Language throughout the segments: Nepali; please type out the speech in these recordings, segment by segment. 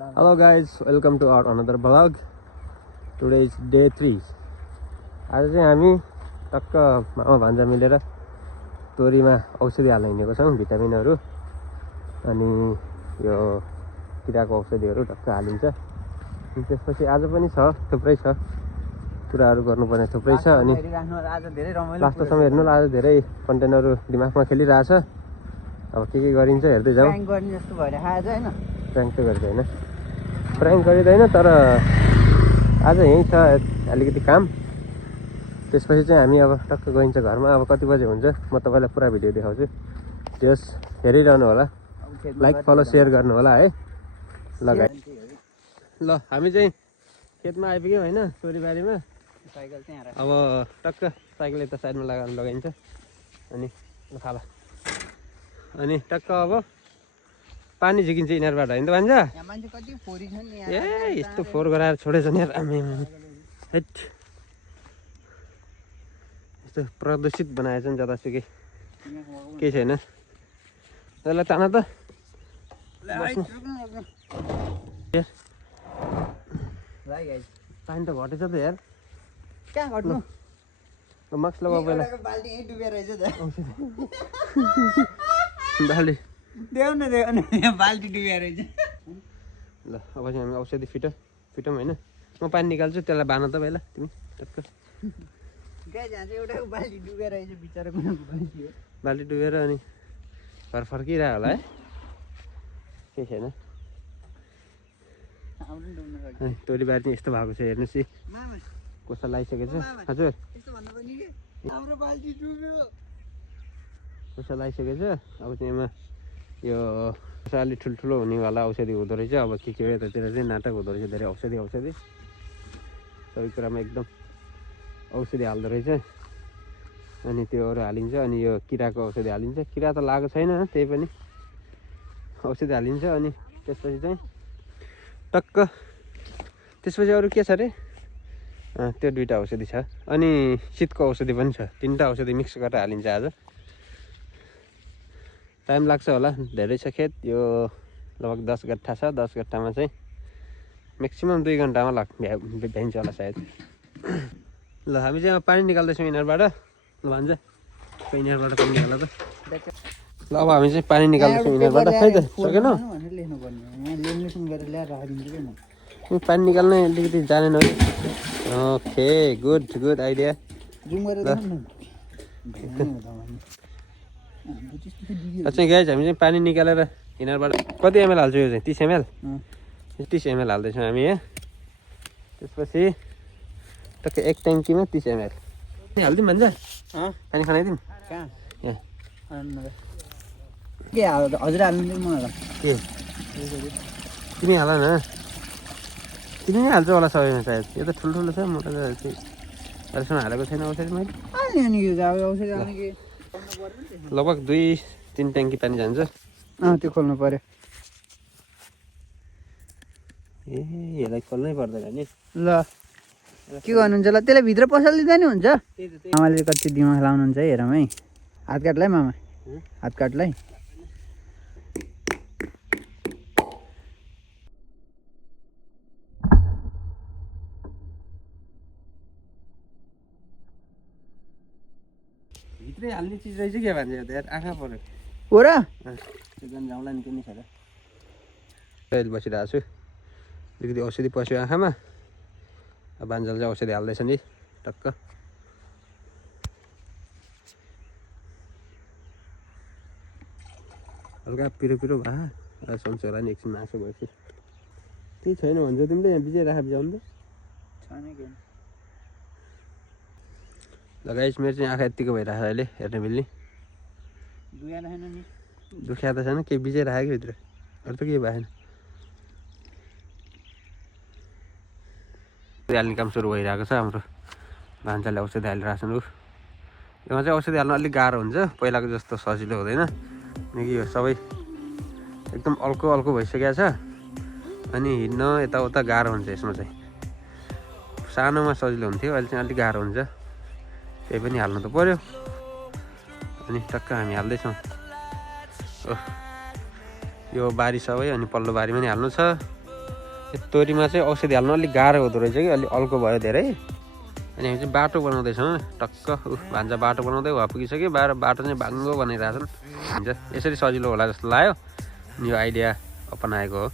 Hello guys, welcome to our another vlog. Today is day 3. आज चाहिँ हामी टक्क मामा भान्जा मिलेर तोरीमा औषधि हाल्न हिँडेको छौँ, भिटामिनहरू अनि यो किराको औषधिहरू टक्क हालिन्छ। अनि त्यसपछि आज पनि छ, थुप्रै छ कुराहरू गर्नुपर्ने थुप्रै छ। अनि लास्टसम्म हेर्नु, आज धेरै कन्टेन्टहरू दिमागमा खेलिरहेछ। अब के गरिन्छ हेर्दै जाउँ। प्र्याङ्क त गर्दैन, प्र्याङ्क गरिँदैन, तर आज यहीँ छ अलिकति काम। त्यसपछि चाहिँ हामी अब टक्क गइन्छ घरमा। अब कति बजे हुन्छ म तपाईँलाई पुरा भिडियो देखाउँछु। जस हेरिरहनु होला, लाइक फलो सेयर गर्नु होला है। ल हामी चाहिँ खेतमा आइपुग्यौँ होइन, तोरीबारीमा। साइकल चाहिँ अब टक्क साइकल यता साइडमा लगाइन्छ। अनि खाला अनि टक्क अब पानी झिकिन्छ यिनीहरूबाट होइन त भान्जा। ए यस्तो फोहोर गराएर छोडेछ नि हेट, यस्तो प्रदूषित बनाएछ नि जतासुकै, केही छैन। यसलाई तान त पानी त घटेछ त यार। कहाँ घट्नु, मास्क लगाऊ पहिला। बाल्टी यहीँ डुबेर रहेछ त। बाल्टी देऊ न बाल्टी डुबेर रहेछ। ल अब चाहिँ हामी औषधि फिटौँ होइन। म पानी निकाल्छु, त्यसलाई बान त पहिला तिमी टक्क। एउटा बाल्टी डुबेर रहेछ बिचरा, बाल्टी डुबेर अनि घर फर्किरह होला है, केही छैन। तोरी बारी चाहिँ यस्तो भएको छ, हेर्नुहोस् है कस्तो लगाइसकेको छ। हजुर हाम्रो बाल्टी डुब्यो, कस्तो लगाइसकेको छ। अब चाहिँ यसमा यो अलि ठुल्ठुलो हुनेवाला औषधि हुँदो रहेछ। अब के हो यतातिर चाहिँ नाटक हुँदो रहेछ, धेरै औषधि सबै कुरामा एकदम औषधि हाल्दो रहेछ। अनि त्योहरू हालिन्छ। अनि यो किराको औषधि हालिन्छ। किरा त लागेको छैन, त्यही पनि औषधि हालिन्छ। अनि त्यसपछि चाहिँ टक्क त्यसपछि अरू के छ अरे, त्यो दुईवटा औषधि छ। अनि शीतको औषधि पनि छ, तिनवटा औषधि मिक्स गरेर हालिन्छ आज। टाइम लाग्छ होला, धेरै छ खेत यो, लगभग 10 गट्ठा छ। 10 गट्ठामा चाहिँ म्याक्सिमम् 2 घन्टामा भ्याइन्छ होला सायद। ल हामी चाहिँ अब पानी निकाल्दैछौँ यिनीहरूबाट। ल भन्छ यिनीहरूबाट पानी निकाल्दा त। ल अब हामी चाहिँ पानी निकाल्दैछौँ यिनीहरूबाट। खै त सकेनौ, पानी निकाल्ने अलिकति जानेन। Okay, good idea. अच्छा गाइज, हामी चाहिँ पानी निकालेर यिनीहरूबाट कति एमएल हाल्छु, यो चाहिँ 30 एमएल। 30 एमएल हाल्दैछौँ हामी यहाँ। त्यसपछि टक्क एक ट्याङ्कीमा 30 एमएल हालिदिउँ भन्छ। पानी खनाइदिउँ के हजुर हाल्नु मलाई के तिमी हाल न, तिमी नै हाल्छौ होला सबैमा सायद। यो त ठुल्ठुलो छ, मोटा चाहिँ अहिलेसम्म हालेको छैन औषधि मैले। लगभग 2-3 ट्याङ्की पानी जान्छ। त्यो खोल्नु पर्यो। ए यसलाई खोल्नै पर्दैन नि। ल के गर्नुहुन्छ, ल त्यसलाई भित्र पसालिदिँदा नि हुन्छ। आमाले कति दिमाग लाउनुहुन्छ है, हेरौँ है। हात काट्ला है मामा, हात काट्ला है। भित्रै हाल्ने चिज रहेछ क्या भन्छ, यार आँखा पऱ्यो हो र। त्यो झन् जाउँला नि कुनै छ र। अहिले बसिरहेको छु, अलिकति औषधि पस्यो आँखामा। अब बान्जल चाहिँ औषधि हाल्दैछ नि टक्क। हल्का पिरो भए सन्चो होला नि, एकछिन मासु भएपछि। केही छैन भन्छ तिमीले, यहाँ बिजय राख बिजाउनु त। लगाइस मेरो चाहिँ आँखा यत्तिको भइरहेको छ अहिले, हेर्ने मिल्ने। दुख्या त छैन, केही बिजय राखेको भित्र, अरू त केही भएन। हाल्ने काम सुरु भइरहेको छ हाम्रो। भान्साले औषधि हालिरहेको छन्। यसमा चाहिँ औषधि हाल्नु अलिक गाह्रो हुन्छ, पहिलाको जस्तो सजिलो हुँदैन। किनकि यो सबै एकदम अल्को भइसकेको छ। अनि हिँड्न यताउता गाह्रो हुन्छ यसमा चाहिँ। सानोमा सजिलो हुन्थ्यो, अहिले चाहिँ अलिक गाह्रो हुन्छ। त्यही पनि हाल्नु त पर्यो। अनि टक्क हामी हाल्दैछौँ। यो बारी सबै अनि पल्लो बारीमा नि हाल्नु छ। तोरीमा चाहिँ औषधि हाल्नु अलिक गाह्रो हुँदो रहेछ कि अलिक अल्को भयो धेरै। अनि हामी चाहिँ बाटो बनाउँदैछौँ टक्क भान्जा बाटो बनाउँदै भए पुगिसक्यो। बाटो चाहिँ बाङ्गो बनाइरहेछन् हुन्छ। यसरी सजिलो होला जस्तो लाग्यो, यो आइडिया अपनाएको हो।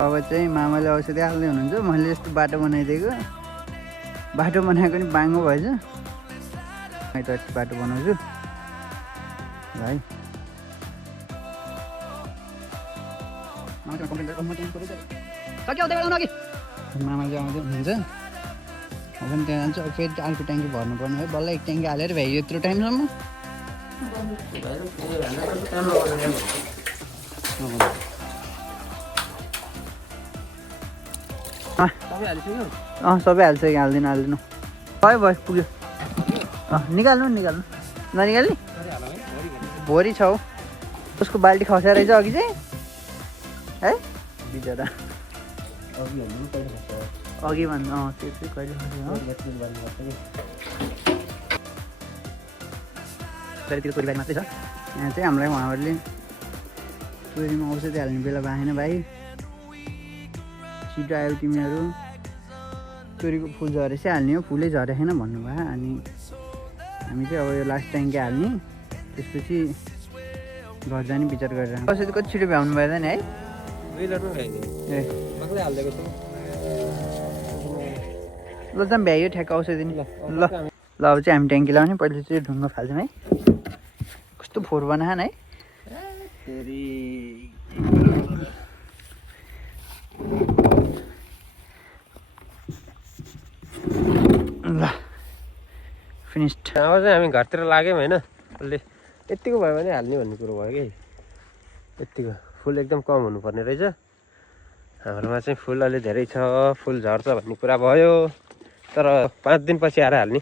अब चाहिँ मामाले औषधि हाल्दै हुनुहुन्छ, मैले यस्तो बाटो बनाइदिएको। बाटो बनाएको नि बाङ्गो भएछ, मैले त बाटो बनाउँछु भाइ। मामाले आउँदै हुनुहुन्छ, अब पनि त्यहाँ जान्छ। अब फेरि अर्को ट्याङ्की भर्नुपर्ने है, बल्ल एक ट्याङ्की हालेर भ्याइ यत्रो टाइमसम्म। सबै हालिसक्यो, हालिदिनु भयो भयो पुग्यो। निकाल्नु ननिकाल्ने भोरी छ हौ। उसको बाल्टी खस्या रहेछ अघि चाहिँ है बिचरा। अघि भन्नु त्यो चाहिँ कहिले बारीतिर तोरी बारी मात्रै छ। यहाँ चाहिँ हामीलाई उहाँहरूले तोरीमा औषधि हाल्ने बेला भएन भाइ, छिटो आयो तिमीहरू, तोरीको फुल झरेपछि हाल्ने हो, फुलै झरेको छैन भन्नुभयो। अनि हामी चाहिँ अब यो लास्ट ट्याङ्की हाल्ने, त्यसपछि घर जाने विचार गरेर। औषधि कति छिटो भ्याउनु भएन है, ए ल त भ्याइयो ठ्याक्क औषधि नि। ल अब चाहिँ हामी ट्याङ्की लाउने, पहिले चाहिँ ढुङ्गा फाल्छौँ है। कस्तो फोहोर बनाएन है फेरि। ल फिनिस्ड। अब चाहिँ हामी घरतिर लाग्यौँ होइन, उसले यत्तिको भयो भने हाल्ने भन्ने कुरो भयो कि। यत्तिको फुल एकदम कम हुनुपर्ने रहेछ। हाम्रोमा चाहिँ फुल अलि धेरै छ, फुल झर्छ भन्ने कुरा भयो। तर 5 दिनपछि आएर हाल्ने,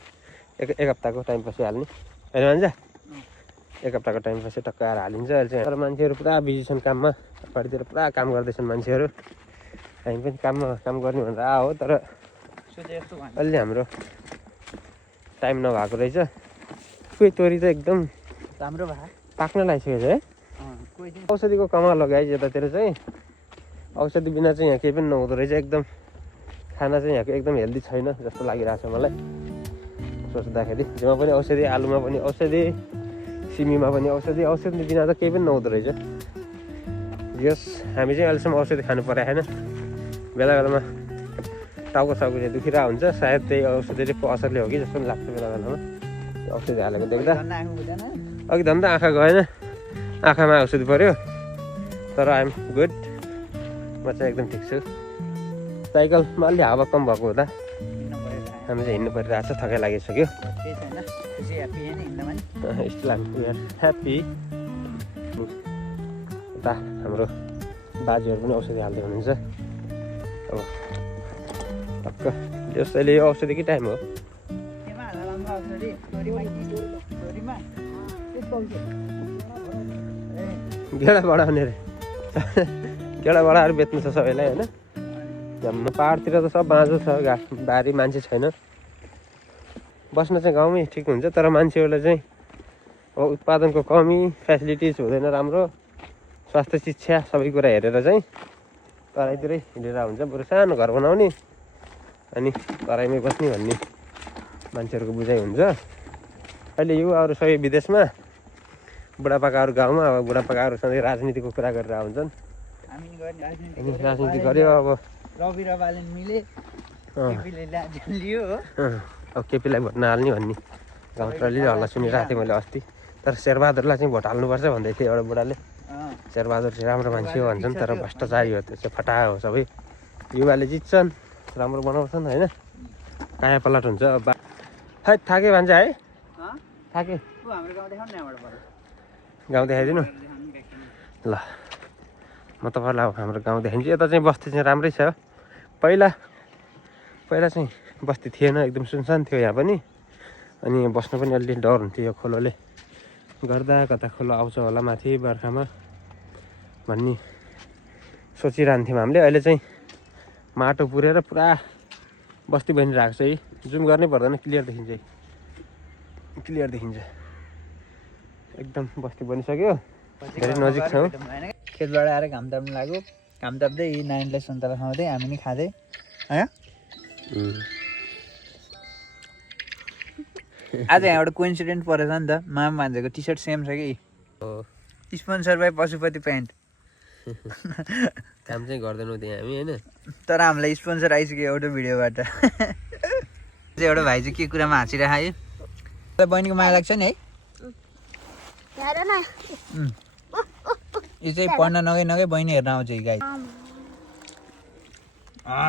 एक हप्ताको टाइमपछि हाल्ने होइन भन्छ। एक हप्ताको टाइमपछि टक्क आएर हालिन्छ अहिले चाहिँ। तर मान्छेहरू पुरा बिजी छन् काममा, अगाडितिर पुरा काम गर्दैछन् मान्छेहरू। हामी पनि काम गर्ने भनेर हो, तर अलि हाम्रो टाइम नभएको रहेछ। कोही तोरी त एकदम राम्रो भयो, पाक्न लागिसकेको छ है। औषधिको कमाल लगाइज यतातिर चाहिँ। औषधि बिना चाहिँ यहाँ केही पनि नहुँदो रहेछ। एकदम खाना चाहिँ यहाँको एकदम हेल्दी छैन जस्तो लागिरहेछ मलाई सोच्दाखेरि। जेमा पनि औषधि, आलुमा पनि औषधि, सिमीमा पनि औषधि। औषधि बिना त केही पनि नहुँदो रहेछ। यस हामी चाहिँ अहिलेसम्म औषधि खानु परेको छैन। बेला बेलामा टाउको साउकोले दुखिरहेको हुन्छ, सायद त्यही औषधिले असरले हो कि जस्तो पनि लाग्छ बेला बेलामा औषधि हालेको देख्दा। अघि धन्दा आँखा गएन, आँखामा औषधि पऱ्यो, तर आइएम गुड, म चाहिँ एकदम ठिक छु। साइकलमा अलि हावा कम भएको हुँदा हामी चाहिँ हिँड्नु परिरहेको छ, थकाइ लागिसक्यो। Still we are happy. उता हाम्रो बाजेहरू पनि औषधि हाल्दै हुनुहुन्छ। अब टक्क त्यसैले यो औषधिकै टाइम हो। गेडा बढाउने रे, गेडा बढाएर बेच्नु छ सबैलाई होइन। झम्म पाहाडतिर त सब बाँझो छ, बारी मान्छे छैन। बस्न चाहिँ गाउँमै ठिक हुन्छ, तर मान्छेहरूलाई चाहिँ अब उत्पादनको कमी, फेसिलिटिज हुँदैन राम्रो, स्वास्थ्य शिक्षा सबै कुरा हेरेर चाहिँ तराईतिरै हिँडेर हुन्छ। बरु सानो घर बनाउने अनि तराईमै बस्ने भन्ने मान्छेहरूको बुझाइ हुन्छ। अहिले युवाहरू सबै विदेशमा, बुढापाकाहरू गाउँमा। अब बुढापाकाहरू सधैँ राजनीतिको कुरा गरेर हुन्छन्। अनि राजनीति गऱ्यो अब रवि र बालेन मिले, अब केपीलाई भोट नहाल्ने भन्ने गाउँतिर अलि हल्ला सुनिरहेको थिएँ मैले अस्ति। तर शेरबहादुरलाई चाहिँ भोट हाल्नुपर्छ भन्दै थियो एउटा बुढाले। शेरबहादुर चाहिँ राम्रो मान्छे हो भन्छन्, तर भ्रष्टाचारी हो, त्यो चाहिँ फटा हो सबै। युवाले जित्छन्, राम्रो बनाउँछन् होइन, काया पलट हुन्छ। है थाके भन्छ है, थाके गाउँ देखाइदिनु ल। म तपाईँलाई अब हाम्रो गाउँ देखाइदिन्छु। यता चाहिँ बस्ती चाहिँ राम्रै छ। पहिला चाहिँ बस्ती थिएन, एकदम सुनसान थियो यहाँ पनि। अनि बस्नु पनि अलि डर हुन्थ्यो यो खोलोले गर्दा, कता खोलो आउँछ होला माथि बर्खामा भन्ने सोचिरहन्थ्यौँ हामीले। अहिले चाहिँ माटो पुरेर पुरा बस्ती बनिरहेको छ है। जुम गर्नै पर्दैन, क्लियर देखिन्छ है, क्लियर देखिन्छ। एकदम बस्ती बनिसक्यो, धेरै नजिक छौँ। खेतबाट आएर घाम ताप्नु लाग्यो, घाम ताप्दै नानीलाई सुन्तला खुवाउँदै हामी नि खाँदै होइन आज यहाँबाट कोइन्सिडेन्ट परेछ नि त मामा भान्जाको टी सर्ट सेम छ कि स्पोन्सर बाई पशुपति प्यान्ट काम चाहिँ गर्दैनौँ त्यहाँ हामी होइन तर हामीलाई स्पोन्सर आइसक्यो एउटा भिडियोबाट एउटा भाइ चाहिँ के कुरामा हाँसिरहेको है बहिनीको माया लाग्छ नि है यो चाहिँ पढ्न नगई बहिनी हेर्न आउँछ है गाई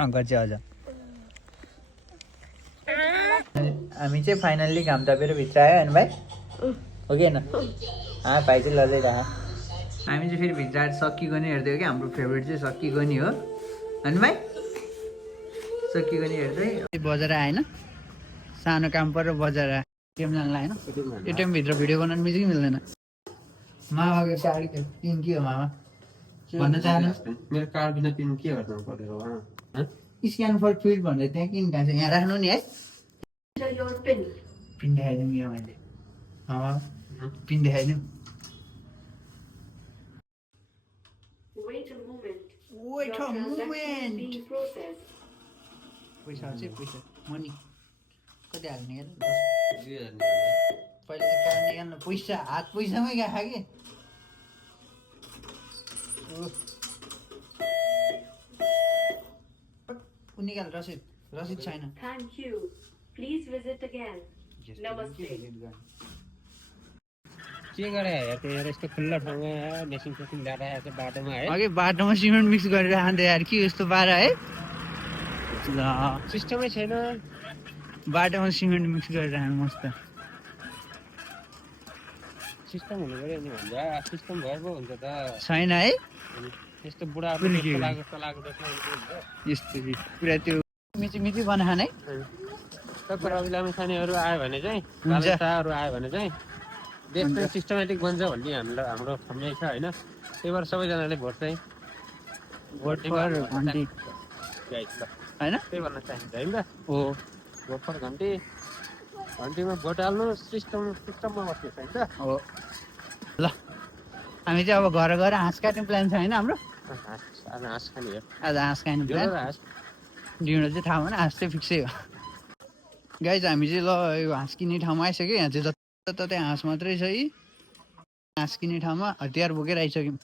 गर्छ अझ हामी चाहिँ फाइनल्ली घाम तापेर भित्र आयो होइन भाइ हो कि होइन भाइ चाहिँ लजाइरह हामी चाहिँ फेरि भित्र आएर सकिएको नि हेर्दै हो कि हाम्रो फेभरेट चाहिँ सकिएको नि हो होइन भाइ सकिएको नि हेर्दै बजार आएन सानो काम परेर बजार आयो एटिएम जानलाई होइन एटिएमभित्र भिडियो बनाउनु मिल्छ कि मिल्दैन मामाको गाडी किन के हो मामा भन्न चाहनु मेरो कार बिना तिमी के गर्नु पर्यो स्क्यान फर फिल्ड भनेर त्यहाँ किन खान्छ यहाँ राख्नु नि है पिन देखाइदिउँ यो मैले पिन देखाइदिउँ Wait a moment. पैसा चाहिँ पैसा मनी कति हाल्ने हेर पहिला चाहिँ कार्ड निकाल्नु पैसा हात पैसामै गएको कि निकाल रसिद रसिद छैन के गरे यस्तो खुल्ला ठाउँमा मेसिन सेसिन ल्याएर आएको बाटोमा है अघि बाटोमा सिमेन्ट मिक्स गरेर खाँदै यार के यस्तो पारा है ल सिस्टमै छैन बाटोमा सिमेन्ट मिक्स गरेर खानु मस्त सिस्टम हुनु पऱ्यो नि भन्छ सिस्टम भएको हुन्छ त छैन है यस्तो बुढाहरू यस्तो पुरा त्यो मिची मिची बनाखाने है लामी खानेहरू आयो भने चाहिँ बालताहरू आयो भने चाहिँ देश चाहिँ सिस्टमेटिक बन्छ भन्ने हाम्रो ठम्याइ छ होइन त्यही भएर सबैजनाले भोट चाहिँ भोट फर घन्टी होइन त्यही भन्न चाहन्छ होइन त हो भोट फर घन्टी घन्टीमा भोट हाल्नु सिस्टममा बस्नु चाहिन्छ हो ल हामी चाहिँ अब घर गएर हाँस काट्ने प्लान छ होइन हाम्रो आज हाँस खाने हो आज हाँस खाने प्लान डिउँ चाहिँ थाहा भएन हाँस चाहिँ फिक्सै हो गाइज हामी चाहिँ ल यो हाँस किन्ने ठाउँमा आइसक्यो यहाँ चाहिँ जताततै हाँस मात्रै छ यी हाँस किन्ने ठाउँमा हतियार बोकेर आइसक्यौँ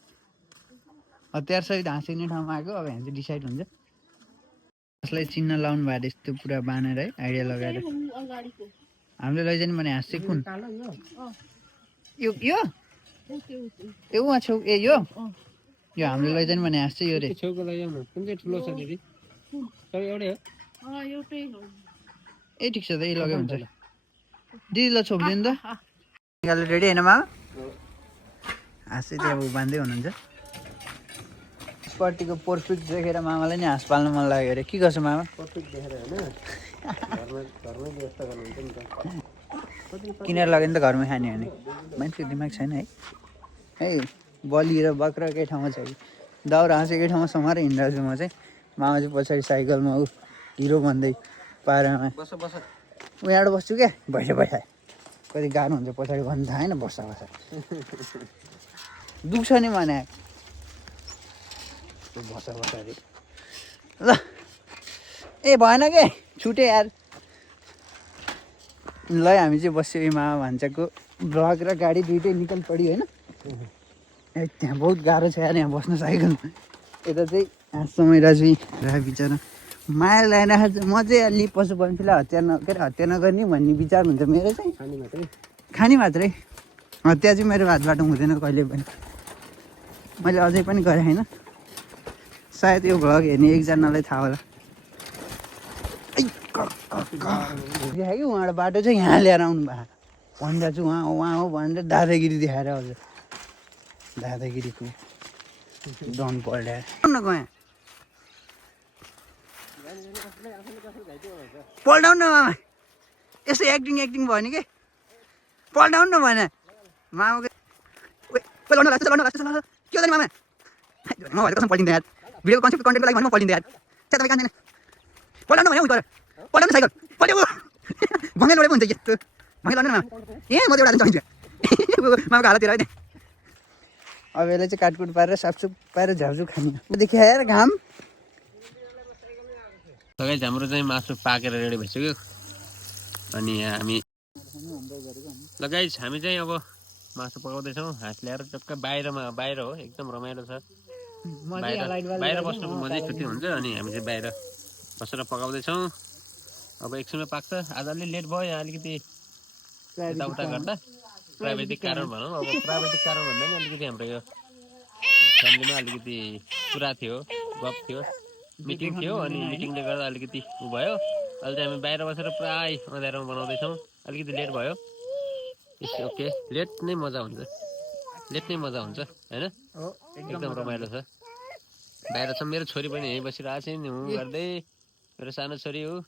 हतियार सहित हाँस किन्ने ठाउँमा आएको अब यहाँ चाहिँ डिसाइड हुन्छ हाँसलाई चिन्ह लाउनु भएको यस्तो पुरा बानेर है आइडिया लगाएर हामीले लैजाने भने हाँस चाहिँ कुन यो यो उहाँ छेउ ए यो हामीले लैजाने भने हाँस चाहिँ यो रे छेउको लैजाउँ कुन चाहिँ ठुलो छ दिदी सबै एउटै हो ए ठिक छ त यही लग्यो हुन्छ दिदीलाई छोपिदिनु त निकालेर रेडी होइन मामा हाँस चाहिँ त्यहाँ बाँध्दै हुनुहुन्छ स्पर्टीको पर्फेक्ट देखेर मामालाई नि हाँस पाल्नु मन लाग्यो अरे के गर्छ मामा पर्फेक्ट देखेर होइन घरमै व्यवस्था गर्नुहुन्छ नि त किनेर लग्यो नि त घरमै खाने हो भने मान्छेको दिमाग छैन है बलि र बाख्रा एकै ठाउँमा छ कि दाउरा हाँस एकै ठाउँमा समाएर हिँडिरहेको छु म चाहिँ मामा चाहिँ पछाडि साइकलमा ऊ हिरो भन्दै पारामा बस ऊ यहाँबाट बस्छु क्या भइसक्यो कति गाह्रो हुन्छ पछाडि भन्नु थाहा होइन बस्छ दुख्छ नि माने बस्छ अरे ल ए भएन के छुटेँ यार ल हामी चाहिँ बस्यो यो मामा भान्साको ब्लग र गाडी दुइटै निकाल पऱ्यो होइन त्यहाँ बहुत गाह्रो छ यार यहाँ बस्न साइकलमा यता चाहिँ हाँस समाइरहेको छु र बिचरा माया लगाइरहेको छ म चाहिँ अलि पशुपन्छीलाई हत्या नगर्ने भन्ने विचार हुन्छ मेरो चाहिँ खाने मात्रै हत्या चाहिँ मेरो हातबाट हुँदैन कहिले पनि मैले अझै पनि गरेँ होइन सायद यो भ्लग हेर्ने एकजनालाई थाहा होला देखायो कि उहाँबाट बाटो चाहिँ यहाँ ल्याएर आउनु भएको भन्दा चाहिँ उहाँ हो भनेर दादागिरी देखाएर हजुर दादागिरीको डन पल्ट्याएर गएँ पल्टाउनु न मामा यस्तो एक्टिङ भयो नि के पल्टाउनु न भएन मामाको के हो मामा म भनेको कसम पल्टिँदै यार भिडियोको कन्टेन्टको लागि भने म पल्टिँदै यार त्यहाँ तपाईँ कान्छेन पल्टाउनु भने उता पल्टाउनु साइकल पल्ट्याउ भङ्गे लडेको हुन्छ यस्तो भङ्गे लड्नु मामा ए म त एउटा चाहिन्छ मामाको हालततिर होइन अब यसलाई चाहिँ काटकुट पारेर साफसुफ पारेर झाउझुक खाने देखियो हेर घाम गाइस हाम्रो चाहिँ मासु पाकेर रेडी भइसक्यो अनि हामी ल गाइस हामी चाहिँ अब मासु पकाउँदैछौँ हात ल्याएर टक्क बाहिर हो एकदम रमाइलो छ बाहिर बस्नु मजै छुट्टी हुन्छ अनि हामी चाहिँ बाहिर बसेर पकाउँदैछौँ अब एकछिनमा पाक्छ आज अलि लेट भयो यहाँ अलिकति यताउता गर्दा प्राविधिक कारण भनौँ अब प्राविधिक कारण भन्दा पनि अलिकति हाम्रो यो फ्यामिलीमा अलिकति कुरा थियो गफ थियो मिटिङ थियो अनि मिटिङले गर्दा अलिकति उ भयो अहिले चाहिँ हामी बाहिर बसेर प्राय अँध्यारोमा बनाउँदैछौँ अलिकति लेट भयो ओके लेट नै मजा हुन्छ होइन एकदम रमाइलो छ बाहिर छ मेरो छोरी पनि यहीँ बसिरहेको छ नि हुँ गर्दै मेरो सानो छोरी हो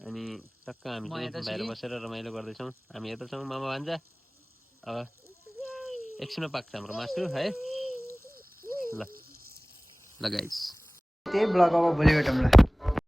अनि टक्क हामी चाहिँ बाहिर बसेर रमाइलो गर्दैछौँ हामी यता छौँ मामा भान्जा अब एकछिनमा पाक्छ हाम्रो मासु है ल गाइस त्यही ब्लग अब भोलि भेटौँला